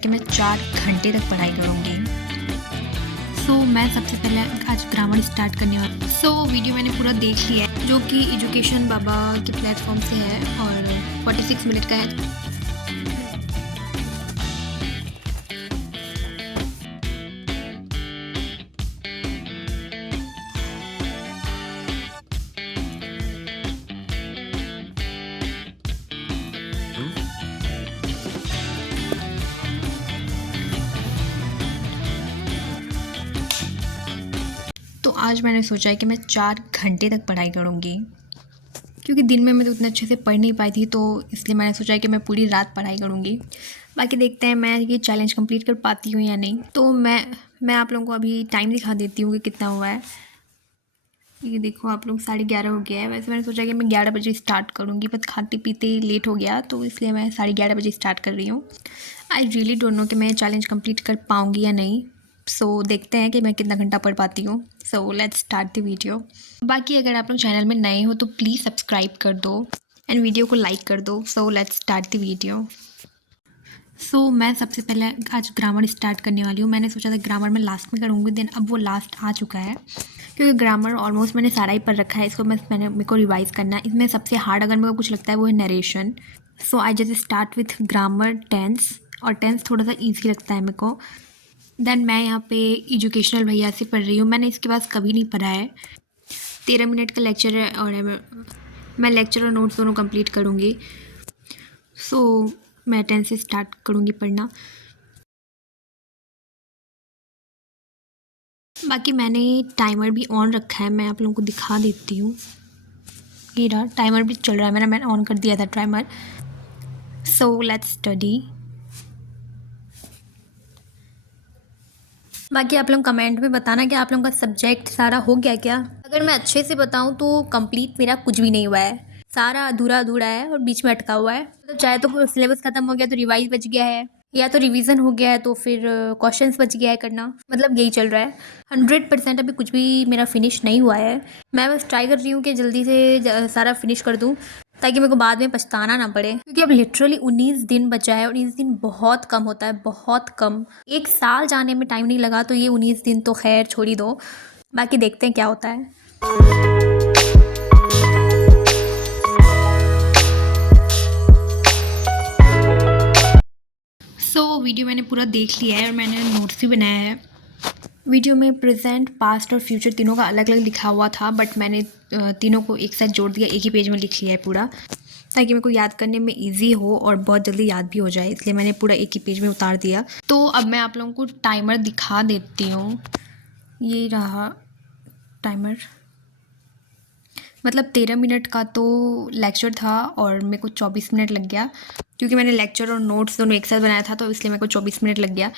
कि मैं 4 घंटे तक पढ़ाई करूँगी। मैं सबसे पहले आज ग्रामर स्टार्ट करने वाली। वीडियो मैंने पूरा देख लिया है जो कि एजुकेशन बाबा के प्लेटफॉर्म से है और 46 मिनट का है। तो आज मैंने सोचा है कि मैं 4 घंटे तक पढ़ाई करूँगी, क्योंकि दिन में मैं तो उतना अच्छे से पढ़ नहीं पाई थी, तो इसलिए मैंने सोचा है कि मैं पूरी रात पढ़ाई करूँगी। बाकी देखते हैं मैं ये चैलेंज कंप्लीट कर पाती हूँ या नहीं। तो मैं आप लोगों को अभी टाइम दिखा देती हूँ कि कितना हुआ है। ये देखो आप लोग 11:30 हो गया है। वैसे मैंने सोचा कि मैं 11 बजे स्टार्ट करूँगी, बट खाते पीते लेट हो गया, तो इसलिए मैं 11:30 बजे स्टार्ट कर रही हूँ। आई रियली डोंट नो कि मैं चैलेंज कंप्लीट कर पाऊँगी या नहीं। देखते हैं कि मैं कितना घंटा पढ़ पाती हूँ। Let's start the video. बाकी अगर आप लोग चैनल में नए हो तो प्लीज़ सब्सक्राइब कर दो एंड वीडियो को लाइक कर दो। Let's start the video. मैं सबसे पहले आज ग्रामर स्टार्ट करने वाली हूँ। मैंने सोचा था ग्रामर में लास्ट में करूँगी, देन अब वो लास्ट आ चुका है, क्योंकि ग्रामर ऑलमोस्ट मैंने सारा ही पढ़ रखा है। इसको मेरे को रिवाइज़ करना है। इसमें सबसे हार्ड अगर मेरे को कुछ लगता है वो है narration. I just start with grammar tense, और टेंस थोड़ा सा ईजी लगता है मेरे को। देन मैं यहाँ पे एजुकेशनल भैया से पढ़ रही हूँ। मैंने इसके पास कभी नहीं पढ़ा है। 13 मिनट का लेक्चर है और मैं लेक्चर और नोट्स दोनों कंप्लीट करूँगी। मैं 10 से स्टार्ट करूँगी पढ़ना। बाकी मैंने टाइमर भी ऑन रखा है, मैं आप लोगों को दिखा देती हूँ। ये रहा, टाइमर भी चल रहा है, मैंने ऑन कर दिया था टाइमर। Let's study. बाकी आप लोग कमेंट में बताना कि आप लोगों का सब्जेक्ट सारा हो गया क्या। अगर मैं अच्छे से बताऊँ तो कंप्लीट मेरा कुछ भी नहीं हुआ है, सारा अधूरा अधूरा है और बीच में अटका हुआ है। तो चाहे तो सिलेबस खत्म हो गया तो रिवाइज बच गया है, या तो रिवीजन हो गया है तो फिर क्वेश्चंस बच गया है करना। मतलब यही चल रहा है। 100% अभी कुछ भी मेरा फिनिश नहीं हुआ है। मैं बस ट्राई कर रही हूँ कि जल्दी से सारा फिनिश कर दूँ, ताकि मेरे को बाद में पछताना ना पड़े, क्योंकि अब लिटरली 19 दिन बचा है। 19 दिन बहुत कम होता है, बहुत कम। 1 साल जाने में टाइम नहीं लगा, तो ये 19 दिन तो खैर छोड़ ही दो। बाकी देखते हैं क्या होता है। वीडियो मैंने पूरा देख लिया है और मैंने नोट्स भी बनाया है। वीडियो में प्रेजेंट, पास्ट और फ्यूचर तीनों का अलग अलग लिखा हुआ था, बट मैंने तीनों को एक साथ जोड़ दिया, एक ही पेज में लिख लिया है पूरा, ताकि मेरे को याद करने में इजी हो और बहुत जल्दी याद भी हो जाए। इसलिए मैंने पूरा एक ही पेज में उतार दिया। तो अब मैं आप लोगों को टाइमर दिखा देती हूँ। ये रहा टाइमर। मतलब 13 मिनट का तो लेक्चर था और मेरे को 24 मिनट लग गया, क्योंकि मैंने लेक्चर और नोट्स दोनों एक साथ बनाया था, तो इसलिए मेरे को 24 मिनट लग गया।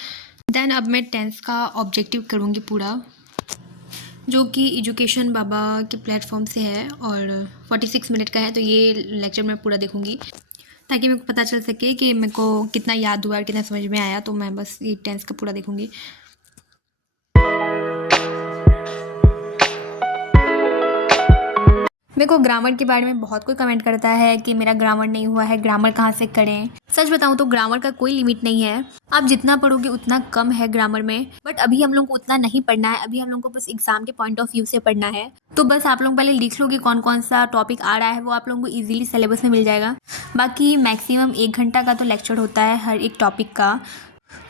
देन अब मैं टेंस का ऑब्जेक्टिव करूँगी पूरा, जो कि एजुकेशन बाबा के प्लेटफॉर्म से है और 46 मिनट का है। तो ये लेक्चर मैं पूरा देखूँगी, ताकि मेरे को पता चल सके कि मेरे को कितना याद हुआ और कितना समझ में आया। तो मैं बस ये टेंस का पूरा देखूँगी। मेरे को ग्रामर के बारे में बहुत कोई कमेंट करता है कि मेरा ग्रामर नहीं हुआ है, ग्रामर कहाँ से करें। सच बताऊँ तो ग्रामर का कोई लिमिट नहीं है, आप जितना पढ़ोगे उतना कम है ग्रामर में। बट अभी हम लोग को उतना नहीं पढ़ना है, अभी हम लोग को बस एग्जाम के पॉइंट ऑफ व्यू से पढ़ना है। तो बस आप लोग पहले लिख लो कि कौन कौन सा टॉपिक आ रहा है, वो आप लोगों को ईजिली सिलेबस में मिल जाएगा। बाकी मैक्सिमम 1 घंटा का तो लेक्चर होता है हर एक टॉपिक का,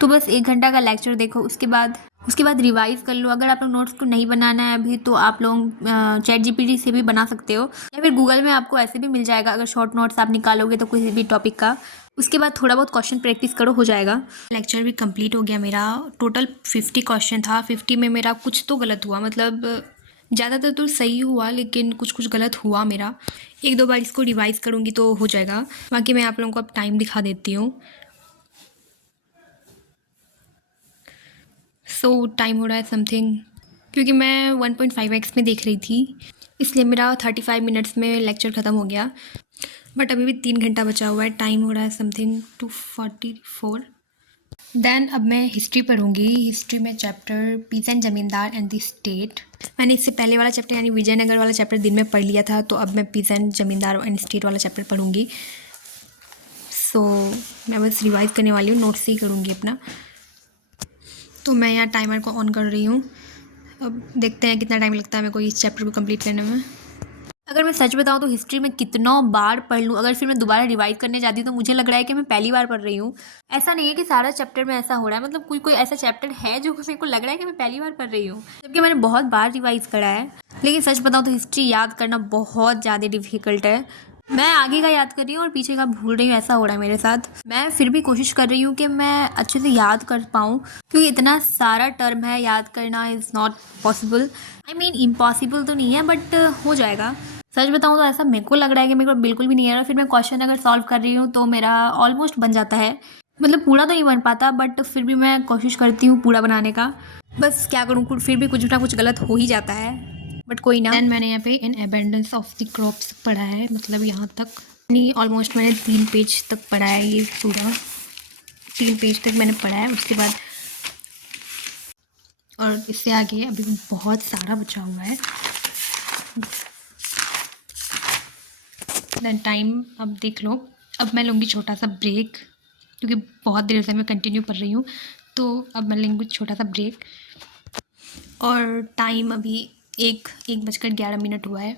तो बस 1 घंटा का लेक्चर देखो, उसके बाद रिवाइज कर लो। अगर आप लोग नोट्स को नहीं बनाना है अभी, तो आप लोग ChatGPT से भी बना सकते हो, या फिर गूगल में आपको ऐसे भी मिल जाएगा। अगर शॉर्ट नोट्स आप निकालोगे तो किसी भी टॉपिक का, उसके बाद थोड़ा बहुत क्वेश्चन प्रैक्टिस करो, हो जाएगा। लेक्चर भी कंप्लीट हो गया मेरा। टोटल 50 क्वेश्चन था। 50 में मेरा कुछ तो गलत हुआ, मतलब ज़्यादातर तो सही हुआ, लेकिन कुछ कुछ गलत हुआ मेरा। 1-2 बार इसको रिवाइज़ करूँगी तो हो जाएगा। बाकी मैं आप लोगों को अब टाइम दिखा देती हूँ। टाइम हो रहा है समथिंग, क्योंकि मैं 1.5x में देख रही थी, इसलिए मेरा 35 मिनट्स में लेक्चर ख़त्म हो गया। बट अभी भी 3 घंटा बचा हुआ है। टाइम हो रहा है समथिंग 2:44। देन अब मैं हिस्ट्री पढ़ूँगी। हिस्ट्री में चैप्टर पीसेंट, जमींदार एंड द स्टेट। मैंने इससे पहले वाला चैप्टर यानी विजयनगर वाला चैप्टर दिन में पढ़ लिया था, तो अब मैं पीसेंट, जमींदार एंड स्टेट वाला चैप्टर पढ़ूँगी। सो मैं बस रिवाइज़ करने वाली हूँ, नोट्स से ही करूँगी अपना। तो मैं यहाँ टाइमर को ऑन कर रही हूँ। अब देखते हैं कितना टाइम लगता है मेरे को इस चैप्टर को कंप्लीट करने में। अगर मैं सच बताऊँ तो हिस्ट्री में कितना बार पढ़ लूँ, अगर फिर मैं दोबारा रिवाइज करने जाती हूँ तो मुझे लग रहा है कि मैं पहली बार पढ़ रही हूँ। ऐसा नहीं है कि सारा चैप्टर में ऐसा हो रहा है, मतलब कोई कोई ऐसा चैप्टर है जो मेरे को लग रहा है कि मैं पहली बार पढ़ रही हूँ, जबकि मैंने बहुत बार रिवाइज करा है। लेकिन सच बताऊँ तो हिस्ट्री याद करना बहुत ज़्यादा डिफ़िकल्ट है। मैं आगे का याद कर रही हूँ और पीछे का भूल रही हूँ, ऐसा हो रहा है मेरे साथ। मैं फिर भी कोशिश कर रही हूँ कि मैं अच्छे से याद कर पाऊँ, क्योंकि इतना सारा टर्म है, याद करना is not possible. I mean impossible तो नहीं है, बट हो जाएगा। सच बताऊँ तो ऐसा मेरे को लग रहा है कि मेरे को बिल्कुल भी नहीं आ रहा। फिर मैं क्वेश्चन अगर सॉल्व कर रही हूँ तो मेरा ऑलमोस्ट बन जाता है, मतलब पूरा तो नहीं बन पाता, बट फिर भी मैं कोशिश करती हूँ पूरा बनाने का। बस क्या करूँ, फिर भी कुछ ना कुछ गलत हो ही जाता है, बट कोई ना। दैन मैंने यहाँ पे इन एबेंडेंस ऑफ द क्रॉप्स पढ़ा है, मतलब यहाँ तक नहीं, ऑलमोस्ट मैंने 3 पेज तक पढ़ा है, ये पूरा 3 पेज तक मैंने पढ़ा है। उसके बाद और इससे आगे अभी बहुत सारा बचा हुआ है। दैन टाइम अब देख लो। अब मैं लूँगी छोटा सा ब्रेक, क्योंकि बहुत देर से मैं कंटिन्यू कर रही हूँ, तो अब मैं लूँगी छोटा सा ब्रेक। और टाइम अभी 1:11 हुआ है।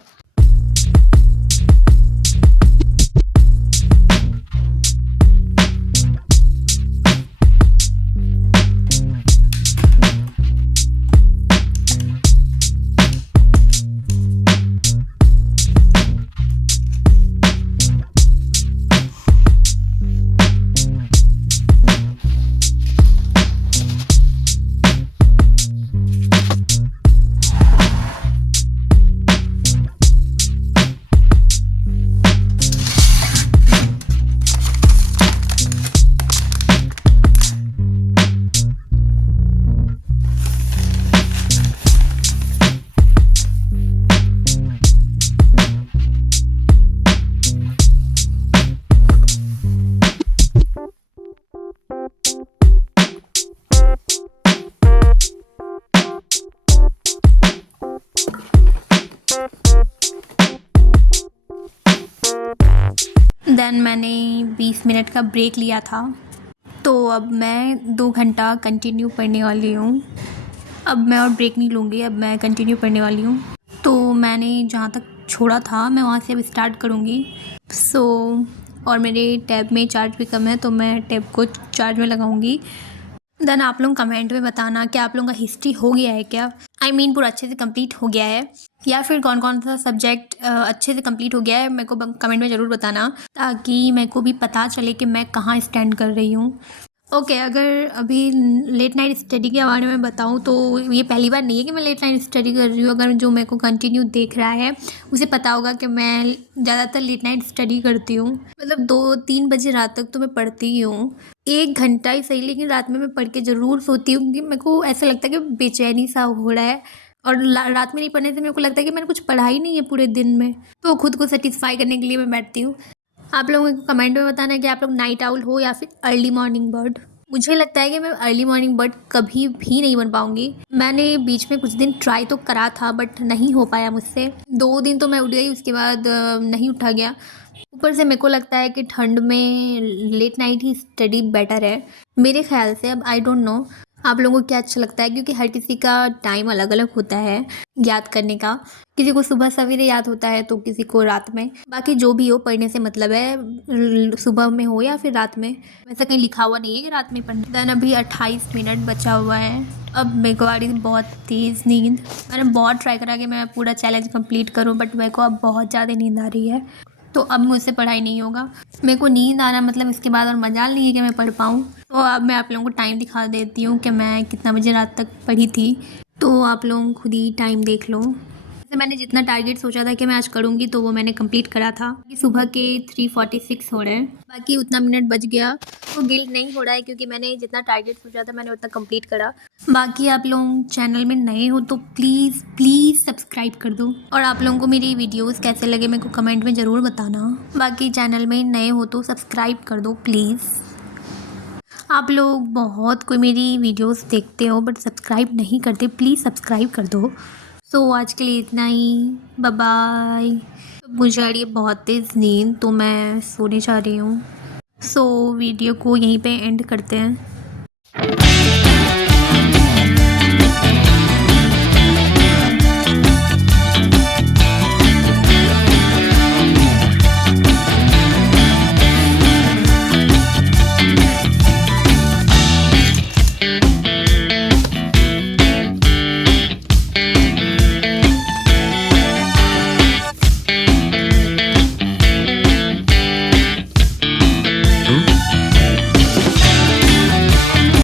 देन मैंने 20 मिनट का ब्रेक लिया था, तो अब मैं 2 घंटा कंटिन्यू पढ़ने वाली हूँ। अब मैं और ब्रेक नहीं लूँगी, अब मैं कंटिन्यू पढ़ने वाली हूँ। तो मैंने जहाँ तक छोड़ा था मैं वहाँ से अब स्टार्ट करूँगी। और मेरे टैब में चार्ज भी कम है, तो मैं टैब को चार्ज में लगाऊँगी। देन आप लोग कमेंट में बताना कि आप लोगों का हिस्ट्री हो गया है क्या, आई मीन पूरा अच्छे से कंप्लीट हो गया है, या फिर कौन कौन सा सब्जेक्ट अच्छे से कंप्लीट हो गया है। मेरे को कमेंट में ज़रूर बताना, ताकि मेरे को भी पता चले कि मैं कहाँ स्टैंड कर रही हूँ। ओके, अगर अभी लेट नाइट स्टडी के बारे में बताऊँ तो ये पहली बार नहीं है कि मैं लेट नाइट स्टडी कर रही हूँ। अगर जो मेरे को कंटिन्यू देख रहा है उसे पता होगा कि मैं ज़्यादातर लेट नाइट स्टडी करती हूँ, मतलब 2-3 बजे रात तक तो मैं पढ़ती ही हूँ। 1 घंटा ही सही, लेकिन रात में मैं पढ़ के ज़रूर सोती हूँ, क्योंकि मेरे को ऐसा लगता है कि बेचैनी सा हो रहा है, और रात में नहीं पढ़ने से मेरे को लगता है कि मैंने कुछ पढ़ा ही नहीं है पूरे दिन में, तो खुद को सेटिस्फाई करने के लिए मैं बैठती हूँ। आप लोगों को कमेंट में बताना है कि आप लोग नाइट आउल हो या फिर अर्ली मॉर्निंग बर्ड। मुझे लगता है कि मैं अर्ली मॉर्निंग बर्ड कभी भी नहीं बन पाऊँगी। मैंने बीच में कुछ दिन ट्राई तो करा था, बट नहीं हो पाया मुझसे। 2 दिन तो मैं उठ गई, उसके बाद नहीं उठा गया। ऊपर से मेरे को लगता है कि ठंड में लेट नाइट ही स्टडी बेटर है मेरे ख्याल से। अब आई डोंट नो आप लोगों को क्या अच्छा लगता है, क्योंकि हर किसी का टाइम अलग अलग होता है याद करने का। किसी को सुबह सवेरे याद होता है तो किसी को रात में। बाकी जो भी हो, पढ़ने से मतलब है सुबह में हो या फिर रात में। वैसा कहीं लिखा हुआ नहीं है कि रात में पढ़ना। देन अभी 28 मिनट बचा हुआ है। अब मेरे को आ रही बहुत तेज़ नींद। मैंने बहुत ट्राई करा कि मैं पूरा चैलेंज कंप्लीट करूं, बट मेरे को अब बहुत ज़्यादा नींद आ रही है, तो अब मुझसे पढ़ाई नहीं होगा। मेरे को नींद आना मतलब इसके बाद और मजाल नहीं है कि मैं पढ़ पाऊँ। तो अब मैं आप लोगों को टाइम दिखा देती हूँ कि मैं कितना बजे रात तक पढ़ी थी, तो आप लोग खुद ही टाइम देख लो। जैसे मैंने जितना टारगेट सोचा था कि मैं आज करूँगी, तो वो मैंने कंप्लीट करा था। कि सुबह के 3:46 हो रहे हैं, बाकी उतना मिनट बच गया तो गिल्ट नहीं हो रहा है, क्योंकि मैंने जितना टारगेट सोचा था मैंने उतना कंप्लीट करा। बाकी आप लोग चैनल में नए हो तो प्लीज़ प्लीज़ सब्सक्राइब कर दो, और आप लोगों को मेरी वीडियोस कैसे लगे मेरे को कमेंट में ज़रूर बताना। बाकी चैनल में नए हो तो सब्सक्राइब कर दो प्लीज़। आप लोग बहुत कोई मेरी वीडियोस देखते हो बट सब्सक्राइब नहीं करते, प्लीज़ सब्सक्राइब कर दो। सो आज के लिए इतना ही, बाय बाय। मुझे आ रही है बहुत तेज़ नींद, तो मैं सोने जा रही हूँ। सो वीडियो को यहीं पे एंड करते हैं।